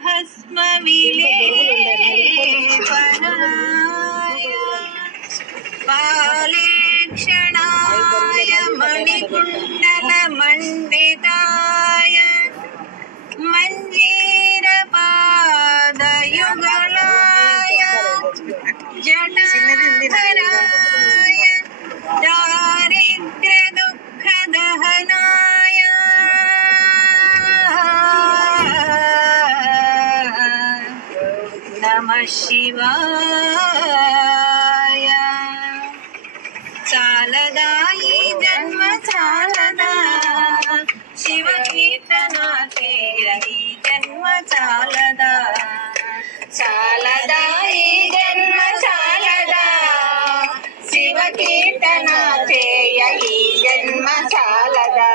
भस्म विलेपनाय पालेक्षणाय मणिकुण्डलमण्डिताय मञ्जीरपादयुगलाय जटाधराय दारिद्र्यदुःखदहनाय नमः शिवाय। चालदाई जन्म चालदा शिव कीर्तनाचे यही जन्म चालदा चालदाई जन्म चालदा शिव कीर्तनाचे यही जन्म चालदा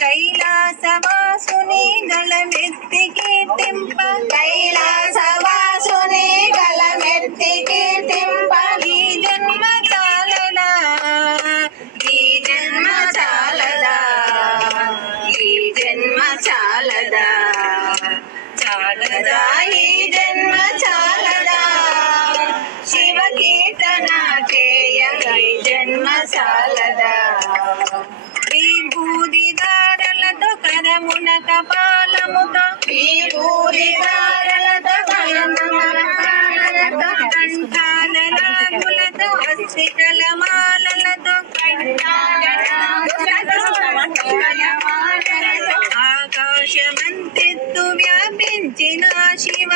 कैलासवासुनी गलमेत्ति कीर्तिंप कैलासवासुनी गलमेत्ति कीर्तिंप ఈ జన్మ చాలదా ఈ జన్మ చాలదా ఈ జన్మ చాలదా చాలదా ఈ జన్మ చాలదా శివ కీర్తన చేయ ఈ జన్మ చాలదా విభూతిదారలతో కరమున కపాలముతో విభూతిదారలతో కరమున కపాలముతో కంఠాలరాగులతో అస్థికలమాలలతో ఆకాశమంతెత్తు వ్యాపించిన శివ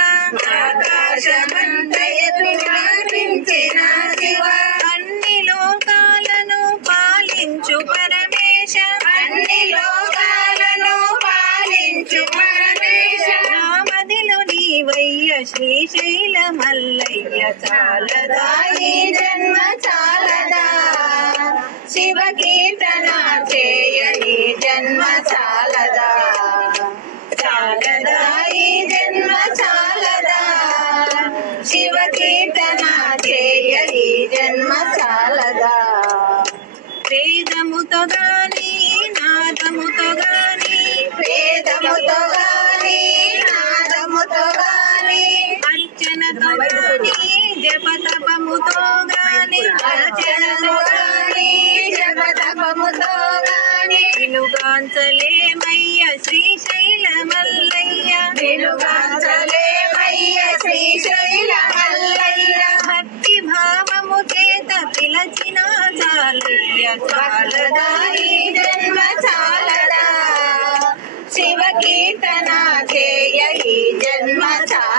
ఆకాశమంతెత్తు వ్యాపించిన శివ అన్ని లోకాలను పాలించు పరమేశ అన్ని లోకాలను పాలించు పరమేశ నామదిలో నీవయ్య శ్రీశైల మల్లయ్య చాలదా ఈ జన్మ చాలదా శివ కీర్తన చేయ ఈ జన్మ చాలదా చాలదా ఈ జన్మ చాలదా శివ కీర్తన చేయ ఈ జన్మ చాలదా వేదముతో గాని నాదముతో గాని వేదముతో గాని నాదముతో గాని అర్చనతో గాని జపతపముతో గాని అర్చనతో గాని జపతపముతో గాని వెలుగాంచలేమయ్య శ్రీశైల మల్లయ్య వెలుగాంచలేమయ్య శ్రీశైల మల్లయ్య భక్తి భావము చేత పిలచిన చాలయ్య చాలదా ఈ జన్మ చాలదా శివ కీర్తన చేయ ఈ జన్మ చాలదా